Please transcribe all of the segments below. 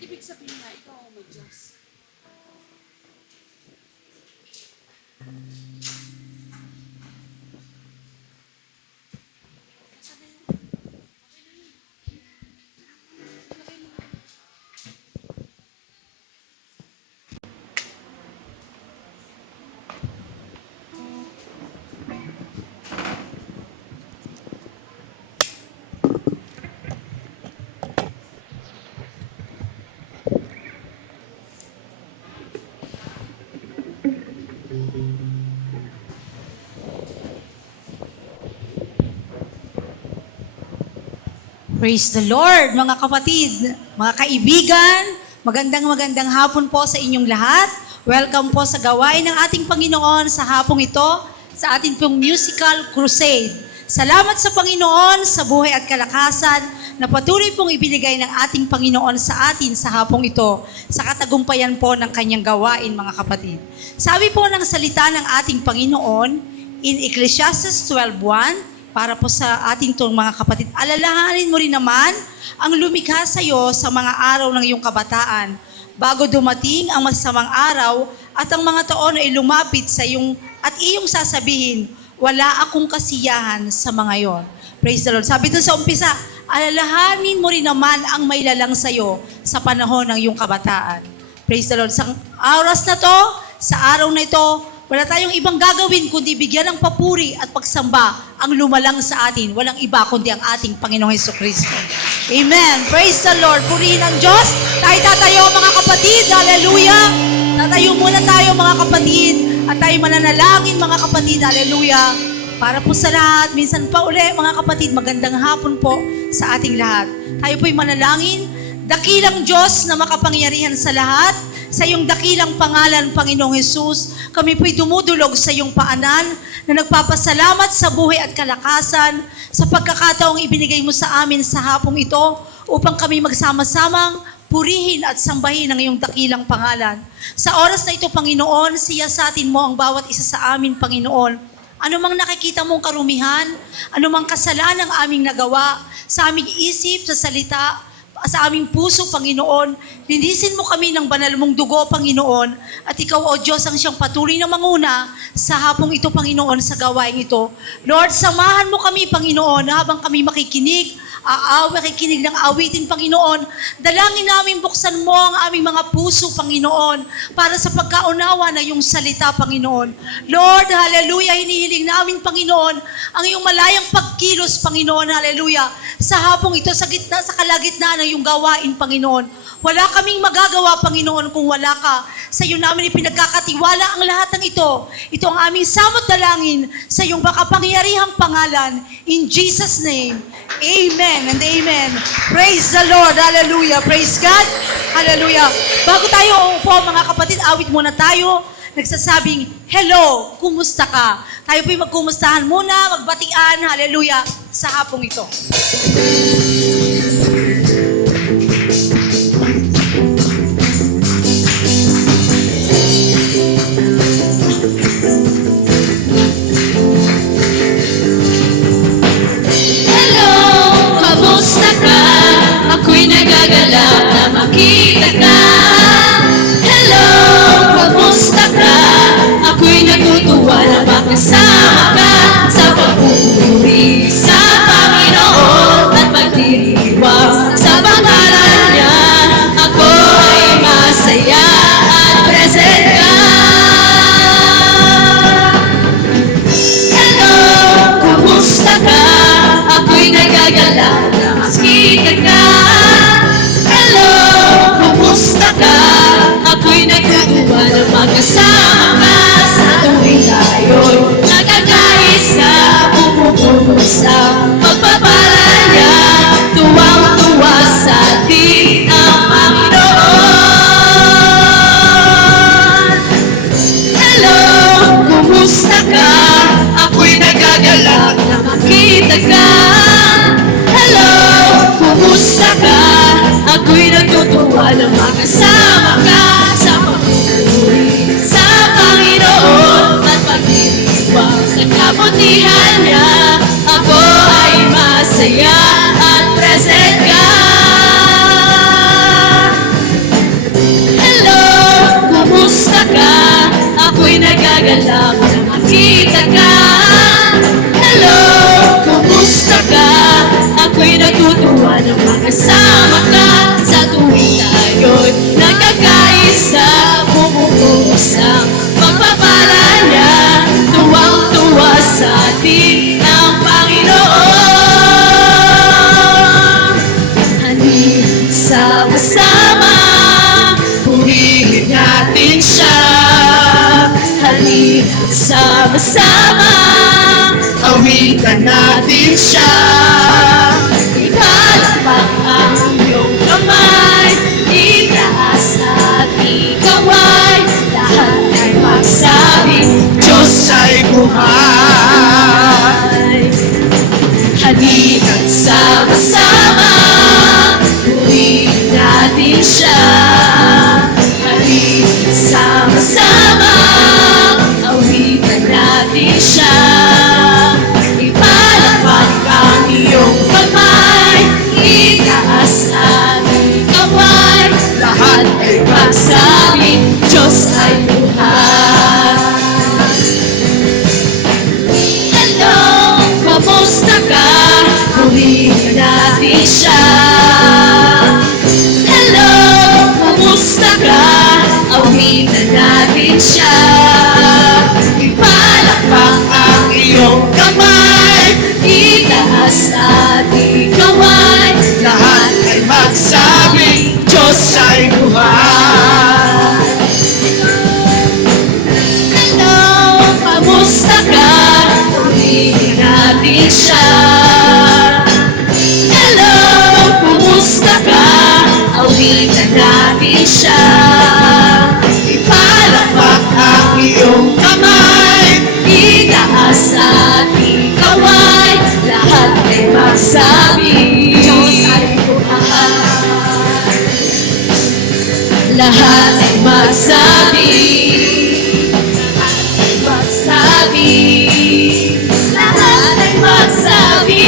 Ibig sabihin na, ikaw ang mag-Diyos. Praise the Lord, mga kapatid, mga kaibigan, magandang hapon po sa inyong lahat. Welcome po sa gawain ng ating Panginoon sa hapong ito, sa ating pong musical crusade. Salamat sa Panginoon sa buhay at kalakasan na patuloy pong ibinigay ng ating Panginoon sa atin sa hapong ito, sa katagumpayan po ng kanyang gawain, mga kapatid. Sabi po ng salita ng ating Panginoon in Ecclesiastes 12:1, para po sa ating tong mga kapatid, alalahanin mo rin naman ang lumikha sa iyo sa mga araw ng iyong kabataan, bago dumating ang masamang araw at ang mga taon ay lumapit sa iyong at iyong sasabihin, wala akong kasiyahan sa mga yon. Praise the Lord. Sabi doon sa umpisa, alalahanin mo rin naman ang may lalang sa iyo sa panahon ng iyong kabataan. Praise the Lord. Sa oras na to, sa araw na ito, wala tayong ibang gagawin kundi bigyan ng papuri at pagsamba ang lumalang sa atin. Walang iba kundi ang ating Panginoong Hesukristo. Amen. Praise the Lord. Purihin ang Diyos. Tayo tatayo, mga kapatid. Hallelujah. Tatayo muna tayo, mga kapatid. At tayo mananalangin, mga kapatid. Hallelujah. Para po sa lahat, minsan pa uli, mga kapatid, magandang hapon po sa ating lahat. Tayo po'y manalangin. Dakilang Diyos na makapangyarihan sa lahat, sa iyong dakilang pangalan, Panginoong Hesus, kami po'y dumudulog sa iyong paanan na nagpapasalamat sa buhay at kalakasan sa pagkakataong ibinigay mo sa amin sa hapong ito upang kami magsama-samang purihin at sambahin ang iyong dakilang pangalan. Sa oras na ito, Panginoon, siyasatin mo ang bawat isa sa amin, Panginoon. Ano mang nakikita mong karumihan, ano mang kasalanang aming nagawa, sa aming isip, sa salita, sa aming puso, Panginoon, linisin mo kami ng banal mong dugo, Panginoon, at ikaw, O Diyos, ang siyang patuloy na manguna sa hapong ito, Panginoon, sa gawain ito. Lord, samahan mo kami, Panginoon, habang kami makikinig ng awitin, Panginoon. Dalangin namin buksan mo ang aming mga puso, Panginoon, para sa pagkaunawa na iyong salita, Panginoon. Lord, hallelujah, hinihiling namin, Panginoon, ang iyong malayang pagkilos, Panginoon, hallelujah, sa hapong ito, sa kalagitnaan ng iyong gawain, Panginoon. Wala kaming magagawa, Panginoon, kung wala ka. Sa iyo namin ipinagkakatiwala ang lahat ng ito. Ito ang aming samot dalangin sa iyong makapangyarihang pangalan. In Jesus' name, amen and amen. Praise the Lord. Hallelujah. Praise God. Hallelujah. Bago tayo upo, mga kapatid, awit muna tayo. Nagsasabing, hello, kumusta ka? Tayo po'y magkumustahan muna, magbatian, hallelujah, sa hapong ito. Hello, kamusta ka? Ako'y nagagalak na makita ka. Hello, kamusta ka? Ako'y natutuwa na makasama ka sa pagpupuri sa Panginoon at pagtirig natutuwa na makasama ka sa pagpupuri sa Panginoon at pagtitiwang sa kabutihan niya. Ako ay masaya at present ka. Hello, kumusta ka? Ako'y nagagalak na makita ka. Hello, kumusta ka? Ako'y natutuwa na makasama ka sa tuwing tayo'y nagkakaisa. Bumubuhos ang pagpapala niya, tuwang-tuwa sa atin ang Panginoon. Halina't sama-sama, purihin natin siya. Halina't sama-sama, Awitan natin siya. ikalakpak ang iyong kamay, itaas at ikaway, lahat ay magsabi, Diyos ay buhay. halina't sama-sama, purihin natin siya. Halina't sama-sama, awitan natin siya. Ipalakpak ang iyong kamay, itaas at ikaway, lahat ay magsabi, Diyos ay buhay. Hello, kamusta ka? Purihin natin siya. Hello, kamusta ka? Awitan natin siya. Ipalakpak ang iyong kamay, itaas at ikaway, Lahat ay magsabi, Diyos ay buhay. Hello, kamusta ka? Purihin natin siya. Hello, kamusta ka? Awitan natin siya. Ipalakpak ang iyong kamay, itaas at ikaway, lahat ay magsabi, Diyos ay buhay. Lahat ay magsabi, magsabi, lahat ay magsabi,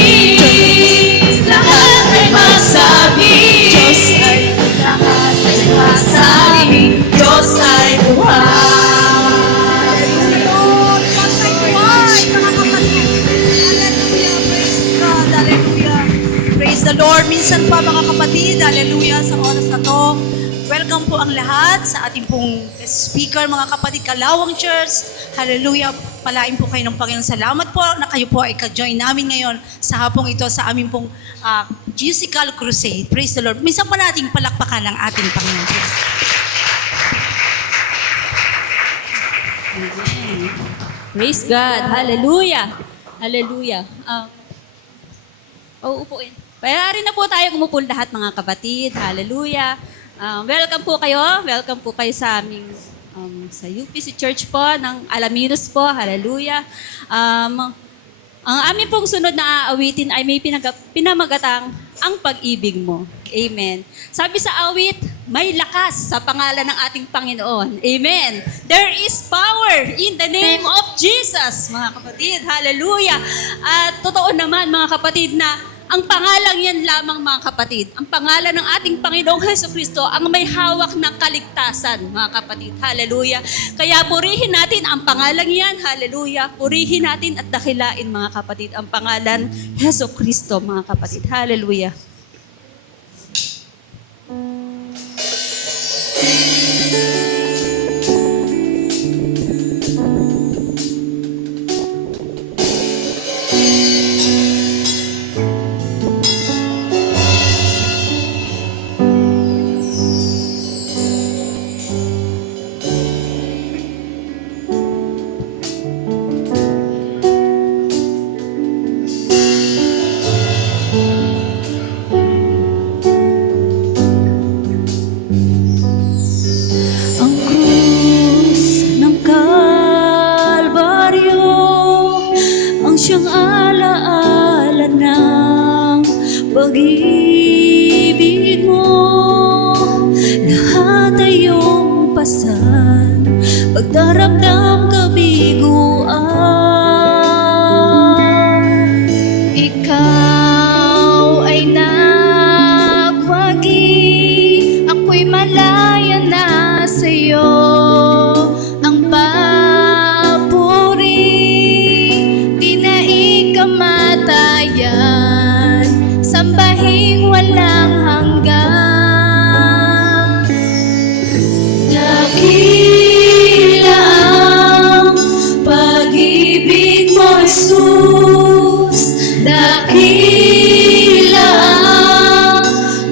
lahat ay magsabi, Diyos ay, lahat ay magsabi, Diyos ay buhay. Diyos ay buhay, mga kapatid. Hallelujah, praise God, hallelujah. Praise the Lord. Minsan pa mga kapatid, hallelujah, sa oras na to. Welcome po ang lahat sa ating pong speaker, mga kapatid, Kalawang Church. Hallelujah. Palain po kayo ng Panginoon. Salamat po na kayo po ay ka-join namin ngayon sa hapong ito sa aming pong musical crusade. Praise the Lord. Minsan pa nating palakpakan ang ating Panginoon. Praise God. Hallelujah. Hallelujah. Uupuin. Payari na po tayo kumupun lahat mga kapatid. Hallelujah. Welcome po kayo. Welcome po kayo sa aming sa UPC Church po ng Alaminos po. Hallelujah. Ang aming pong sunod na aawitin ay may pinamagatang ang pag-ibig mo. Amen. Sabi sa awit, may lakas sa pangalan ng ating Panginoon. Amen. There is power in the name of Jesus, mga kapatid. Hallelujah. At totoo naman, mga kapatid, na ang pangalan yan lamang, mga kapatid. Ang pangalan ng ating Panginoong Jesucristo ang may hawak ng kaligtasan, mga kapatid. Hallelujah. Kaya purihin natin ang pangalan yan. Hallelujah. Purihin natin at dakilain, mga kapatid, ang pangalan Jesucristo, mga kapatid. Hallelujah. kinabukasan, pagdaramdam kabiguan. Ikaw ay nagwagi, ako'y malaya na sa'yo. Ang papuri, di na ikamatayan, sambahing walang hanggan. Dakila ang pag-ibig mo, Jesus. Dakila ang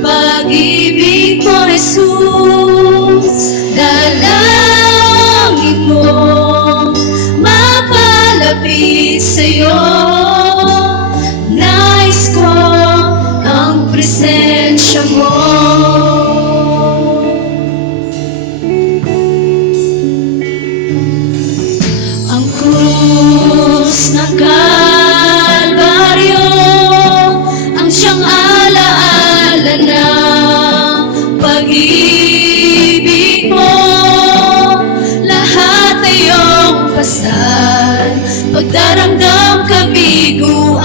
pag-ibig mo, Jesus. Dalangin ko mapalapit sa'yo. Nais ko ang presensya mo. Ang krus ng Kalbaryo, ang siyang alaala ng pag-ibig mo. Lahat ay iyong pasan, pagdaramdam kabiguan.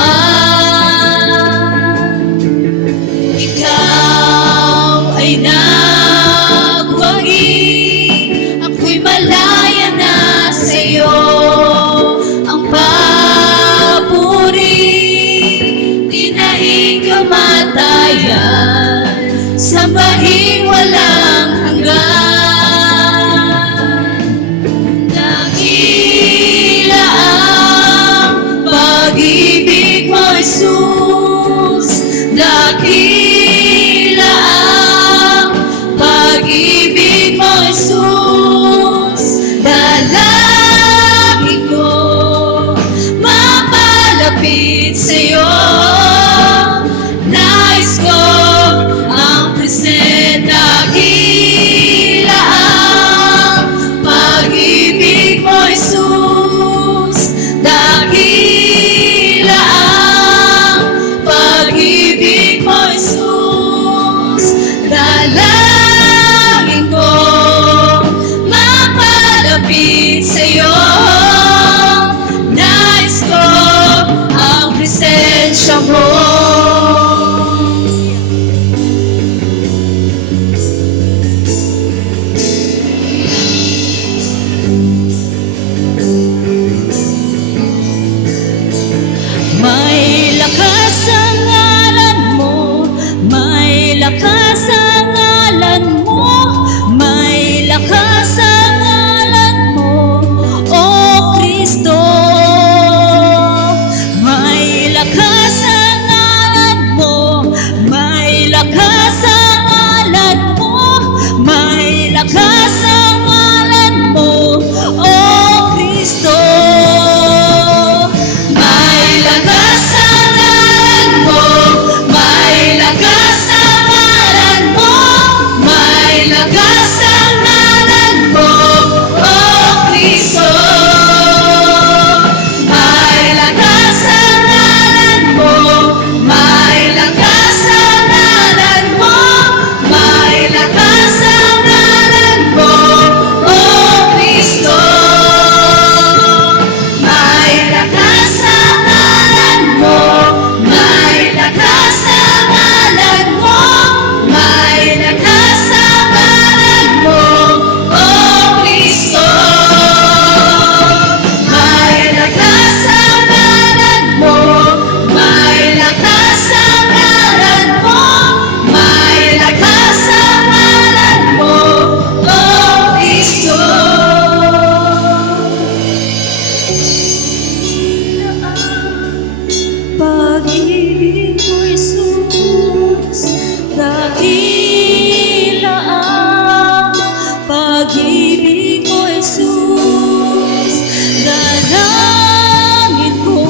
Ikaw ay nagwagi, ako'y malaya na sa'yo. Ang papuri, di na ikamatayan, sambahing walang hanggan. Dakila ang pag-ibig mo, Jesus. Dakila ang pag-ibig mo, Jesus. Dalangin ko mapalapit sa'yo. Nais ko ang present. Dakila ang pag-ibig mo, Jesus. Dakila ang pag-ibig mo, Jesus. Dalangin ko mapalapit sa'yo. Nais ko ang presensya mo. May lakas ang ngalan mo, may lakas ang ngalan mo, may lakas ang ngalan mo, O Kristo. May lakas ang ngalan mo, may lakas ang ngalan mo, may lakas ang ngalan mo, O Kristo. May lakas ang ngalan mo, may lakas ang ngalan mo, may lakas ang ngalan mo, O Kristo. May lakas ang ngalan mo, may lakas ang ngalan mo, may lakas ang ngalan mo, O Kristo. May lakas ang ngalan mo, may lakas ang ngalan mo, may lakas ang ngalan mo, O Kristo. May lakas ang ngalan mo, may lakas ang ngalan mo, may lakas ang ngalan mo, O Kristo. Pag-ibig mo, Jesus. Dakila ang pag-ibig mo, Jesus. Dalangin ko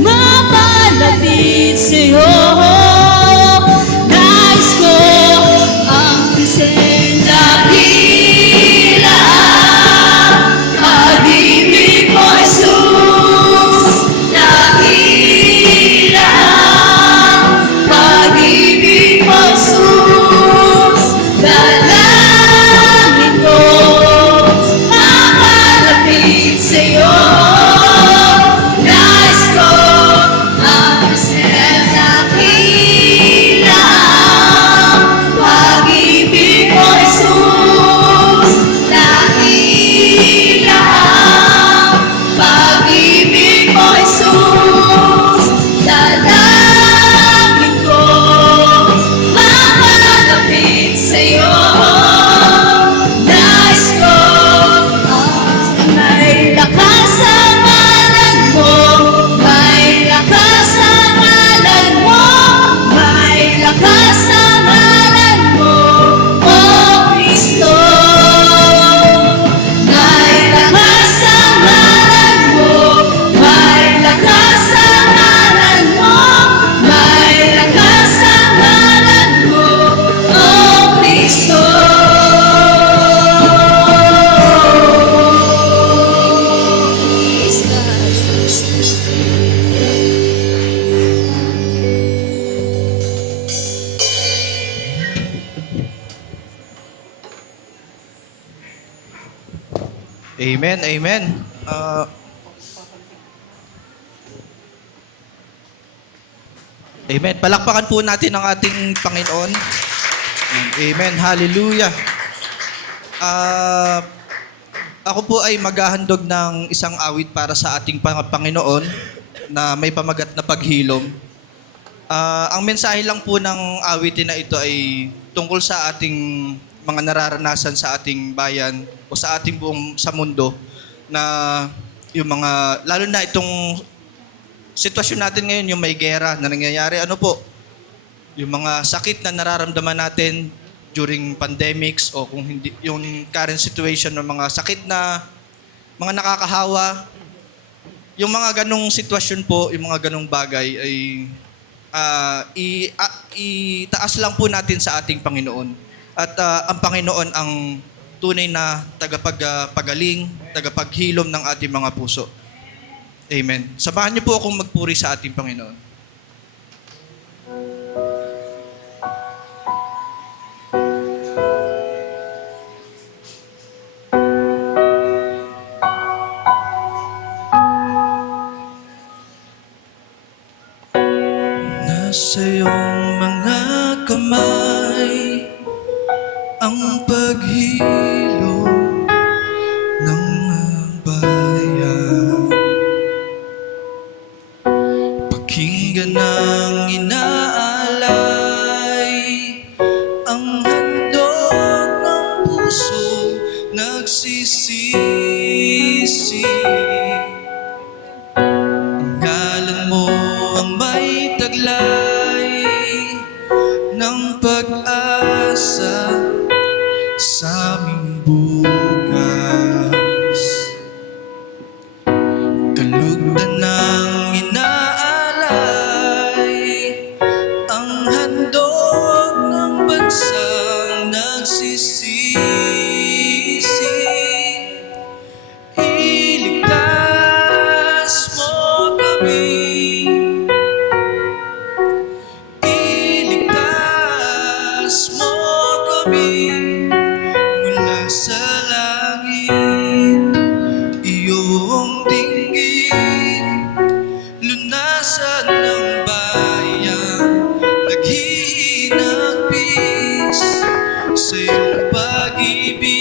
mapalapit sa'yo. Nais ko ang present. Dakila ang pag-ibig mo, Jesus. Dakila ang pag-ibig mo, Jesus. Dalangin ko Amen, amen. Amen. Palakpakan po natin ang ating Panginoon. Amen. Hallelujah. Ako po ay maghahandog ng isang awit para sa ating Panginoon na may pamagat na paghilom. Ang mensahe lang po ng awitin na ito ay tungkol sa ating mga nararanasan sa ating bayan o sa ating buong sa mundo na yung mga, lalo na itong sitwasyon natin ngayon, yung may gera na nangyayari, ano po, yung mga sakit na nararamdaman natin during pandemics o kung hindi, yung current situation ng mga sakit na mga nakakahawa, yung mga ganong sitwasyon po, yung mga ganong bagay ay itaas lang po natin sa ating Panginoon. At ang Panginoon ang tunay na tagapagpagaling, tagapaghilom ng ating mga puso. Amen. Samahan niyo po akong magpuri sa ating Panginoon. Nasa iyong mga kamay ang paghilom ng bayan. Pakinggan ang inaalay, ang handog ng puso nagsisisi. Ang ngalan mo ang may taglay ng pag-asa sa aming bukas. Kalugdan ng inaalay, ang handog ng bansang nagsisisi. Iligtas mo kami, iligtas mo kami mula sa langit, iyong dinggin, lunasan ng bayan, naghihinagpis sa iyong pag-ibig.